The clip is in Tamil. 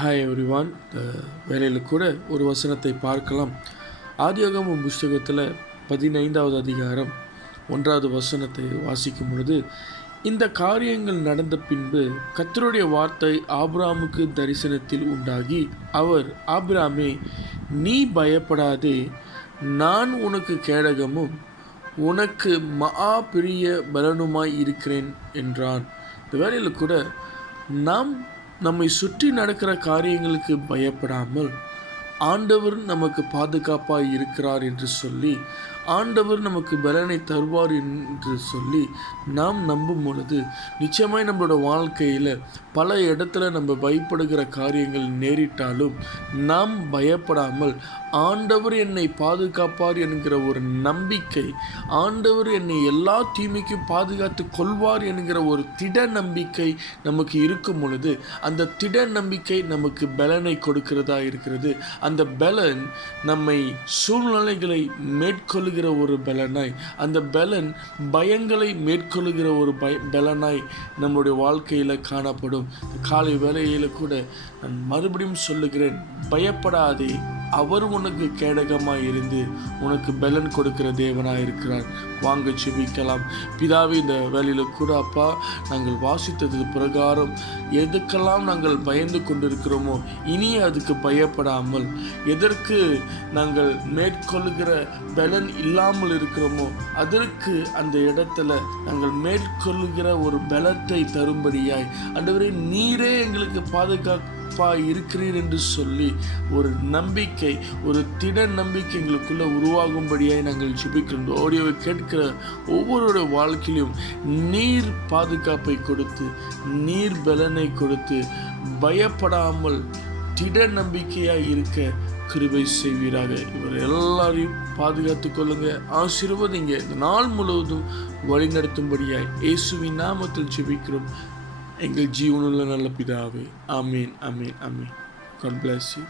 Hi everyone. இந்த வேலையில் கூட ஒரு வசனத்தை பார்க்கலாம். ஆதியாகமம் புஸ்தகத்தில் 15வது அதிகாரம் 1வது வசனத்தை வாசிக்கும் பொழுது, இந்த காரியங்கள் நடந்த பின்பு கர்த்தருடைய வார்த்தை ஆபிரகாமுக்கு தரிசனத்தில் உண்டாகி, அவர், ஆபிரகாமே, நீ பயப்படாதே, நான் உனக்கு கேடகமும் உனக்கு மகா பெரிய பலனுமாய் இருக்கிறேன் என்றான். இந்த வேலையில் கூட நம்மை சுற்றி நடக்கிற காரியங்களுக்கு பயப்படாமல், ஆண்டவர் நமக்கு பாதுகாப்பாக இருக்கிறார் என்று சொல்லி, ஆண்டவர் நமக்கு பலனை தருவார் என்று சொல்லி நாம் நம்பும் பொழுது, நிச்சயமாய் நம்மளோட வாழ்க்கையில் பல இடத்துல நம்ம பயப்படுகிற காரியங்கள் நேரிட்டாலும் நாம் பயப்படாமல், ஆண்டவர் என்னை பாதுகாப்பார் என்கிற ஒரு நம்பிக்கை, ஆண்டவர் என்னை எல்லா தீமைக்கும் பாதுகாத்து கொள்வார் என்கிற ஒரு திட நம்பிக்கை நமக்கு இருக்கும் பொழுது, அந்த திட நம்பிக்கை நமக்கு பலனை கொடுக்கிறதா இருக்கிறது. அந்த பலன் நம்மை சூழ்நிலைகளை மேற்கொள்ளுகிற ஒரு பலனாய், அந்த பலன் பயங்களை மேற்கொள்ளுகிற ஒரு பலனாய் நம்முடைய வாழ்க்கையில் காணப்படும். காலை வேளையில் கூட நான் மறுபடியும் சொல்லுகிறேன், பயப்படாதே, அவர் உனக்கு கேடகமாய் இருந்து உனக்கு பலன் கொடுக்கிற தேவனாய் இருக்கிறார். வாங்க ஜெபிக்கலாம். பிதாவே, இந்த வேலையில் கூட அப்பா, நாங்கள் வாசித்தது பிரகாரம் எதுக்கெல்லாம் நாங்கள் பயந்து கொண்டிருக்கிறோமோ, இனி அதுக்கு பயப்படாமல், எதற்கு நாங்கள் மேற்கொள்கிற பலன் இல்லாமல் இருக்கிறோமோ அதற்கு அந்த இடத்துல நாங்கள் மேற்கொள்கிற ஒரு பலத்தை தரும்படியாய், ஆண்டவரே, நீரே எங்களுக்கு இருக்கிறீர் என்று சொல்லி ஒரு நம்பிக்கை, ஒரு திட நம்பிக்கை எங்களுக்குள்ள உருவாகும்படியாய் நாங்கள் ஜெபிக்கிறோம். ஆடியோவை கேட்கிற ஒவ்வொருடைய வாழ்க்கையிலும் நீர் பாதுகாப்பை கொடுத்து, நீர் பலனை கொடுத்து, பயப்படாமல் திட நம்பிக்கையாய் இருக்க கிருபை செய்வீராக. இவர் எல்லாரையும் பாதுகாத்து கொள்ளுங்க, ஆசீர்வதிங்க. இந்த நாள் முழுவதும் வழிநடத்தும்படியாய் இயேசுவின் நாமத்தில் ஜெபிக்கிறோம் எங்கள் ஜீவனுள்ள நல்ல பிதாவே. ஆமீன், ஆமீன், ஆமீன். God bless you.